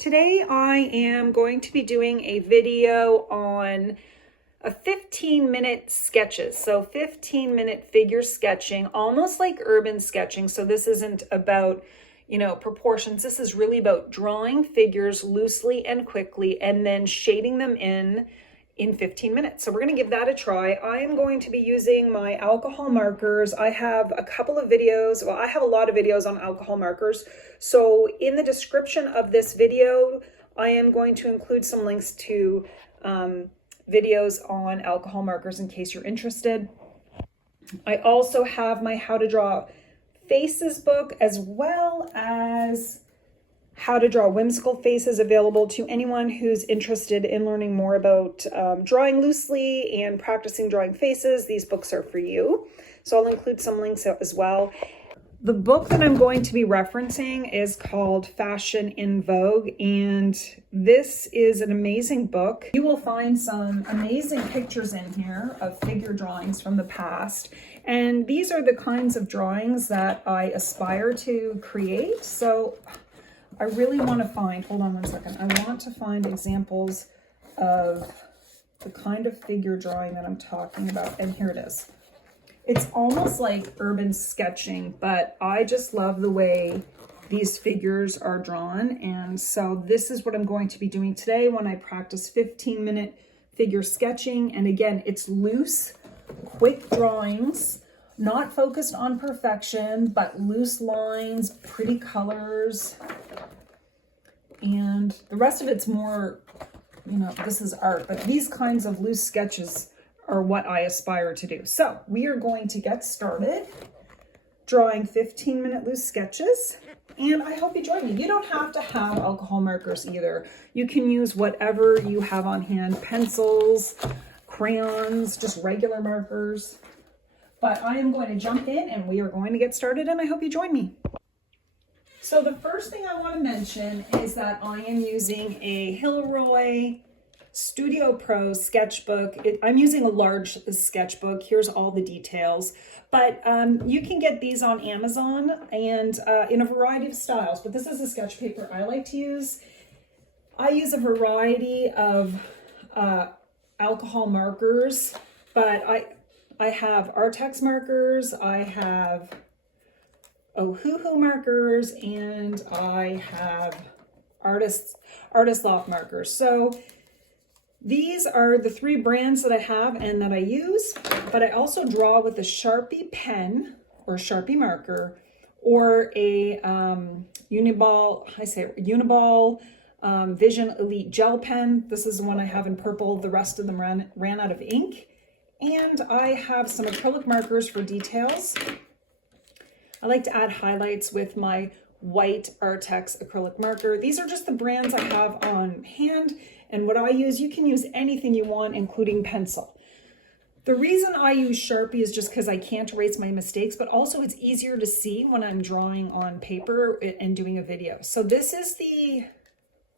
Today I am going to be doing a video on a 15-minute sketches. So 15-minute figure sketching, almost like urban sketching. So this isn't about, proportions. This is really about drawing figures loosely and quickly and then shading them in 15 minutes. So we're going to give that a try. I am going to be using my alcohol markers. I have a couple of videos. Well, I have a lot of videos on alcohol markers. So in the description of this video, I am going to include some links to videos on alcohol markers in case you're interested. I also have my How to Draw Faces book, as well as How to Draw Whimsical Faces, available to anyone who's interested in learning more about drawing loosely and practicing drawing faces. These books are for you. So I'll include some links as well. The book that I'm going to be referencing is called Fashion in Vogue, and this is an amazing book. You will find some amazing pictures in here of figure drawings from the past, and these are the kinds of drawings that I aspire to create. So I really want to find, hold on one second, I want to find examples of the kind of figure drawing that I'm talking about, and here it is. It's almost like urban sketching, but I just love the way these figures are drawn. And so this is what I'm going to be doing today when I practice 15-minute figure sketching. And again, it's loose, quick drawings, not focused on perfection, but loose lines, pretty colors. And the rest of it's more, this is art, but these kinds of loose sketches are what I aspire to do. So we are going to get started drawing 15-minute loose sketches, and I hope you join me. You don't have to have alcohol markers either. You can use whatever you have on hand, pencils, crayons, just regular markers. But I am going to jump in and we are going to get started, and I hope you join me. So the first thing I want to mention is that I am using a Hilroy Studio Pro sketchbook. I'm using a large sketchbook. Here's all the details, but you can get these on Amazon and in a variety of styles, but this is the sketch paper I like to use. I use a variety of alcohol markers, but I have Artex markers, I have Ohuhu markers, and I have Artist Loft markers. So these are the three brands that I have and that I use, but I also draw with a Sharpie pen or Sharpie marker or a Uniball Vision Elite gel pen. This is the one I have in purple. The rest of them ran out of ink. And I have some acrylic markers for details. I like to add highlights with my white Artex acrylic marker. These are just the brands I have on hand. And what I use, you can use anything you want, including pencil. The reason I use Sharpie is just because I can't erase my mistakes, but also it's easier to see when I'm drawing on paper and doing a video. So this is the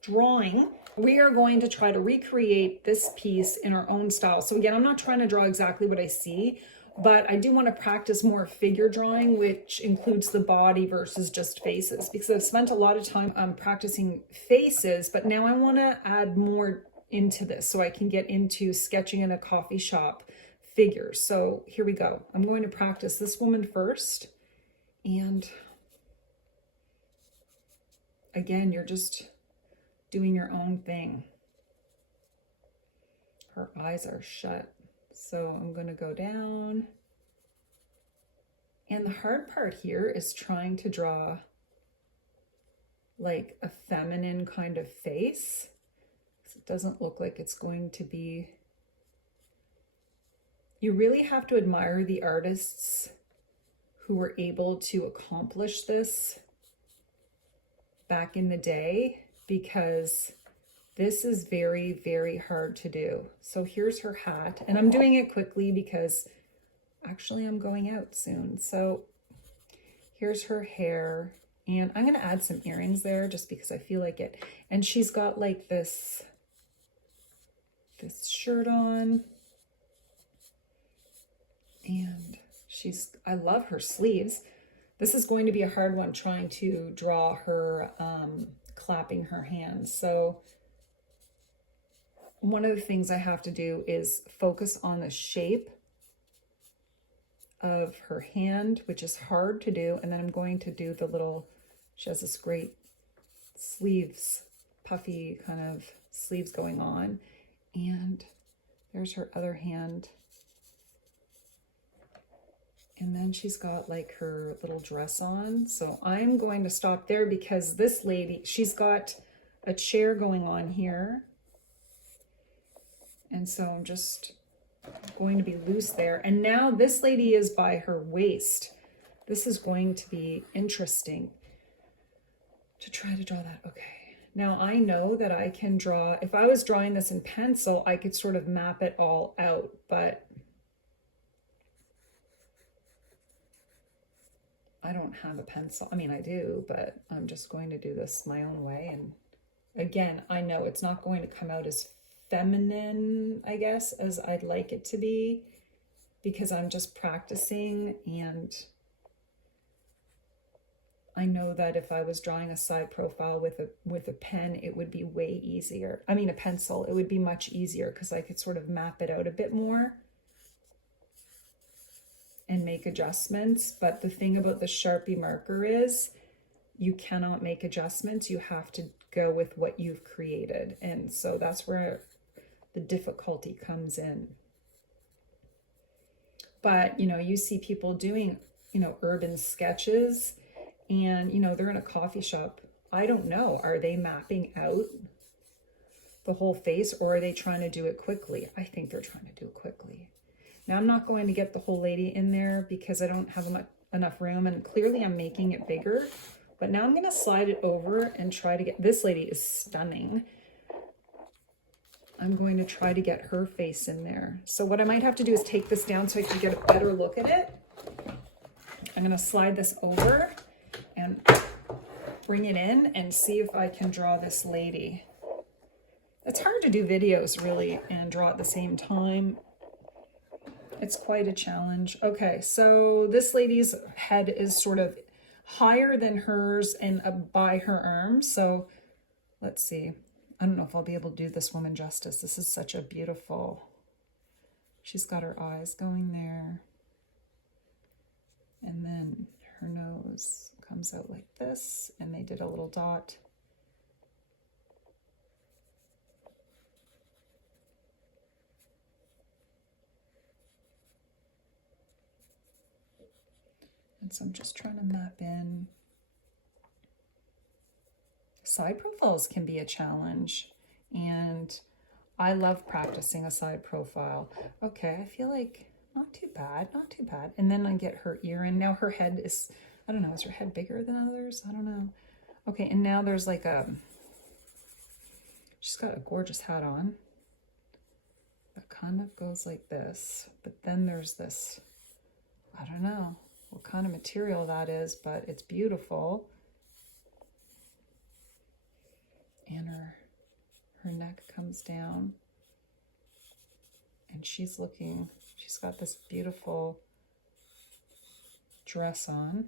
drawing. We are going to try to recreate this piece in our own style. So again, I'm not trying to draw exactly what I see, but I do want to practice more figure drawing, which includes the body versus just faces, because I've spent a lot of time practicing faces, but now I want to add more into this so I can get into sketching in a coffee shop figures. So here we go. I'm going to practice this woman first. And again, you're just doing your own thing. Her eyes are shut. So I'm going to go down. And the hard part here is trying to draw like a feminine kind of face. It doesn't look like it's going to be. You really have to admire the artists who were able to accomplish this back in the day, because this is very, very hard to do. So here's her hat, and I'm doing it quickly because actually I'm going out soon. So here's her hair, and I'm going to add some earrings there just because I feel like it. And she's got like this shirt on, and I love her sleeves. This is going to be a hard one, trying to draw her clapping her hands. So one of the things I have to do is focus on the shape of her hand, which is hard to do. And then I'm going to do the little, she has this great sleeves, puffy kind of sleeves going on. And there's her other hand. And then she's got like her little dress on. So I'm going to stop there because this lady, she's got a chair going on here. And so I'm just going to be loose there. And now this lady is by her waist. This is going to be interesting to try to draw that. Okay. Now I know that I can draw, if I was drawing this in pencil, I could sort of map it all out, but I don't have a pencil. I mean, I do, but I'm just going to do this my own way. And again, I know it's not going to come out as feminine, I guess, as I'd like it to be, because I'm just practicing. And I know that if I was drawing a side profile with a pen, it would be way easier. I mean, a pencil, it would be much easier because I could sort of map it out a bit more and make adjustments. But the thing about the Sharpie marker is you cannot make adjustments. You have to go with what you've created. And so that's where the difficulty comes in. But, you know, you see people doing, you know, urban sketches and, you know, they're in a coffee shop. I don't know. Are they mapping out the whole face or are they trying to do it quickly? I think they're trying to do it quickly. Now, I'm not going to get the whole lady in there because I don't have enough room, and clearly I'm making it bigger. But now I'm going to slide it over and try to get, this lady is stunning. I'm going to try to get her face in there. So what I might have to do is take this down so I can get a better look at it. I'm going to slide this over and bring it in and see if I can draw this lady. It's hard to do videos really and draw at the same time. It's quite a challenge. Okay, so this lady's head is sort of higher than hers and by her arms. So let's see. I don't know if I'll be able to do this woman justice. This is such a beautiful, she's got her eyes going there. And then her nose comes out like this, and they did a little dot. And so I'm just trying to map in. Side profiles can be a challenge, and I love practicing a side profile. Okay, I feel like not too bad, not too bad. And then I get her ear in. Now her head is, I don't know, is her head bigger than others? I don't know. Okay, and now there's like she's got a gorgeous hat on that kind of goes like this, but then there's this, I don't know what kind of material that is, but it's beautiful. And her neck comes down, and she's got this beautiful dress on.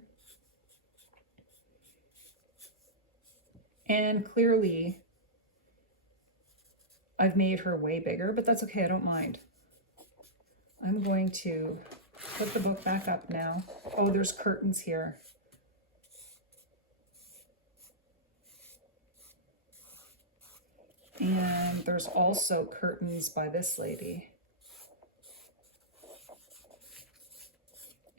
And clearly I've made her way bigger, but that's okay, I don't mind. I'm going to put the book back up now. Oh, there's curtains here. And there's also curtains by this lady.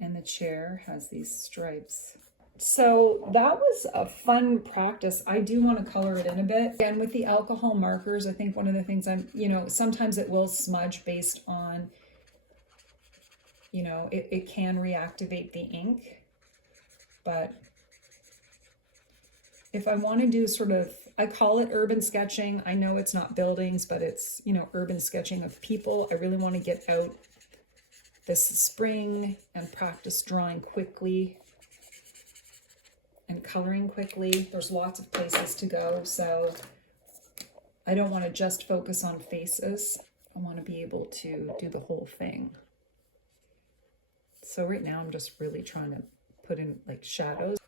And the chair has these stripes. So that was a fun practice. I do want to color it in a bit. And with the alcohol markers, I think one of the things sometimes it will smudge based on, it can reactivate the ink. But if I want to do sort of, I call it urban sketching. I know it's not buildings, but it's, urban sketching of people. I really want to get out this spring and practice drawing quickly and coloring quickly. There's lots of places to go, so I don't want to just focus on faces. I want to be able to do the whole thing. So right now I'm just really trying to put in like shadows.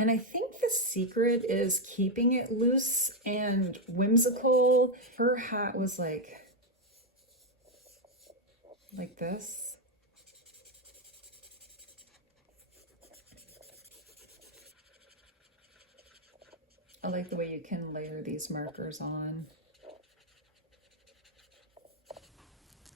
And I think the secret is keeping it loose and whimsical. Her hat was like this. I like the way you can layer these markers on.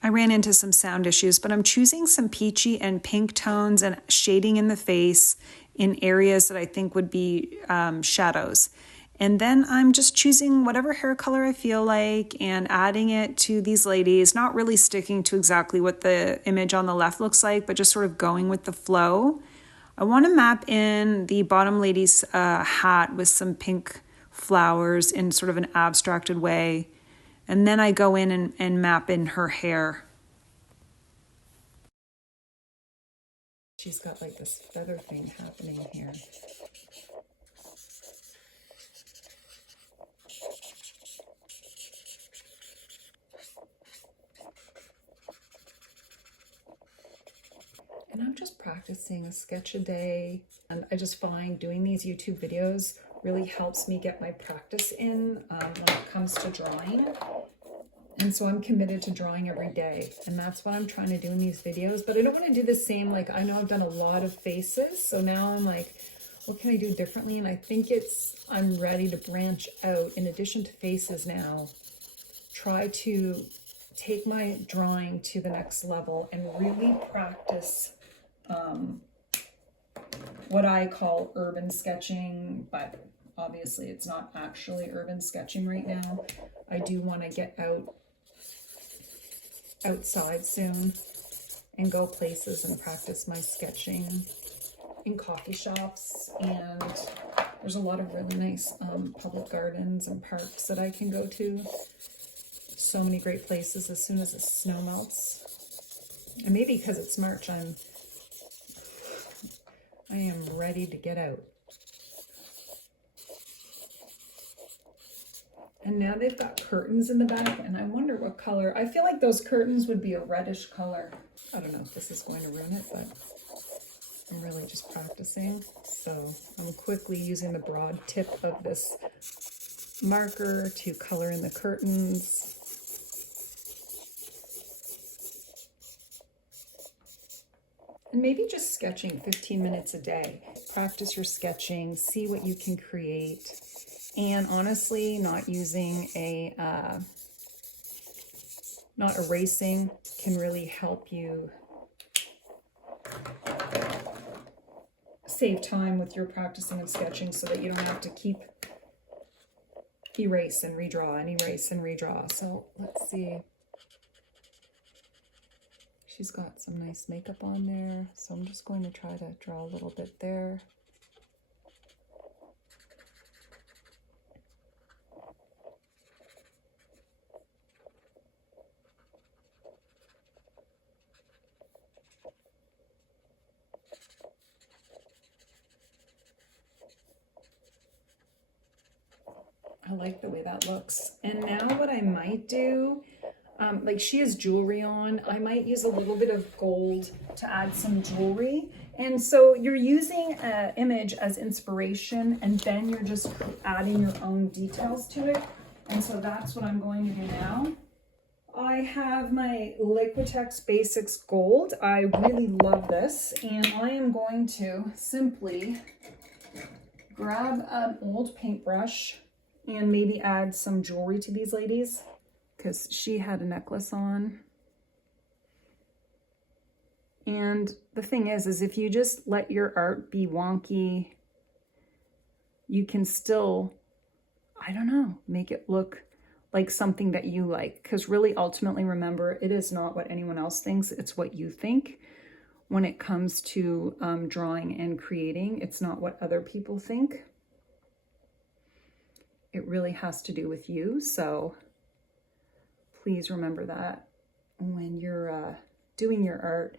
I ran into some sound issues, but I'm choosing some peachy and pink tones and shading in the face in areas that I think would be shadows. And then I'm just choosing whatever hair color I feel like and adding it to these ladies, not really sticking to exactly what the image on the left looks like, but just sort of going with the flow. I want to map in the bottom lady's hat with some pink flowers in sort of an abstracted way. And then I go in and map in her hair. She's got like this feather thing happening here. And I'm just practicing a sketch a day. And I just find doing these YouTube videos really helps me get my practice in when it comes to drawing. And so I'm committed to drawing every day. And that's what I'm trying to do in these videos. But I don't want to do the same, like I know I've done a lot of faces. So now I'm like, what can I do differently? And I think I'm ready to branch out in addition to faces now. Try to take my drawing to the next level and really practice what I call urban sketching, but obviously it's not actually urban sketching right now. I do want to get outside soon and go places and practice my sketching in coffee shops, and there's a lot of really nice public gardens and parks that I can go to. So many great places as soon as the snow melts. And maybe because it's March, I am ready to get out. And now they've got curtains in the back, and I wonder what color. I feel like those curtains would be a reddish color. I don't know if this is going to ruin it, but I'm really just practicing. So I'm quickly using the broad tip of this marker to color in the curtains. And maybe just sketching 15 minutes a day. Practice your sketching, see what you can create. And honestly, not using not erasing can really help you save time with your practicing of sketching so that you don't have to keep erase and redraw and erase and redraw. So let's see. She's got some nice makeup on there. So I'm just going to try to draw a little bit there. I like the way that looks. And now what I might do, like she has jewelry on, I might use a little bit of gold to add some jewelry. And so you're using an image as inspiration, and then you're just adding your own details to it. And so that's what I'm going to do now. I have my Liquitex Basics Gold. I really love this, and I am going to simply grab an old paintbrush and maybe add some jewelry to these ladies, because she had a necklace on. And the thing is if you just let your art be wonky, you can still, I don't know, make it look like something that you like. Because really, ultimately, remember, it is not what anyone else thinks, it's what you think. When it comes to drawing and creating, it's not what other people think. It really has to do with you. So please remember that when you're doing your art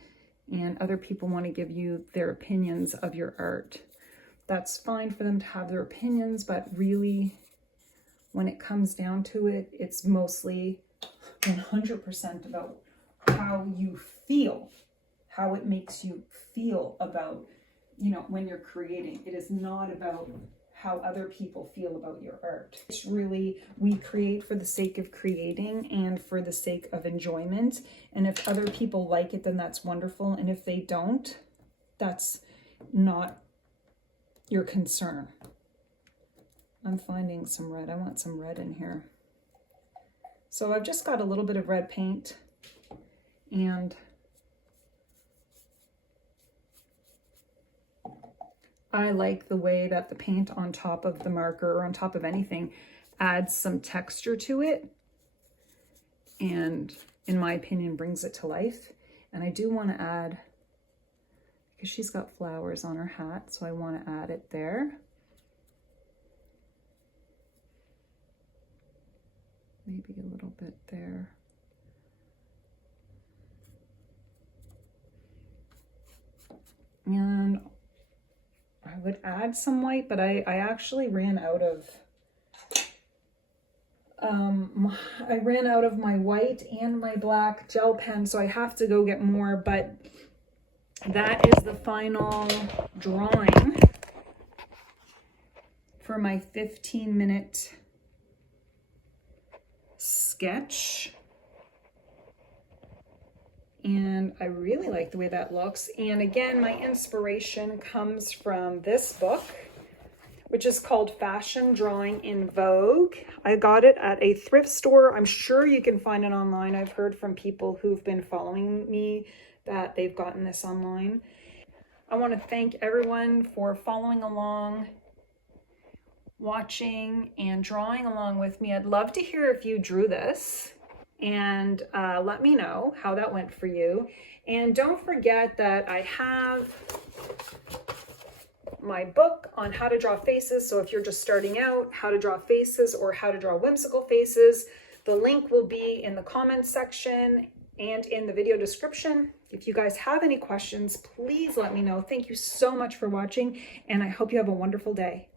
and other people want to give you their opinions of your art. That's fine for them to have their opinions, but really, when it comes down to it, it's mostly 100% about how you feel, how it makes you feel about you know, when you're creating. It is not about how other people feel about your art. It's really, we create for the sake of creating and for the sake of enjoyment. And if other people like it, then that's wonderful. And if they don't, that's not your concern. I'm finding some red. I want some red in here. So I've just got a little bit of red paint, and I like the way that the paint on top of the marker or on top of anything adds some texture to it, and in my opinion brings it to life. And I do want to add, because she's got flowers on her hat, so I want to add it there. Maybe a little bit there. And I would add some white, but I actually ran out of my white and my black gel pen, so I have to go get more. But that is the final drawing for my 15-minute sketch. And I really like the way that looks. And again, my inspiration comes from this book, which is called Fashion Drawing in Vogue. I got it at a thrift store. I'm sure you can find it online. I've heard from people who've been following me that they've gotten this online. I want to thank everyone for following along, watching, and drawing along with me. I'd love to hear if you drew this, and let me know how that went for you. And don't forget that I have my book on how to draw faces. So if you're just starting out, how to draw faces or how to draw whimsical faces, the link will be in the comments section and in the video description. If you guys have any questions, please let me know. Thank you so much for watching, and I hope you have a wonderful day.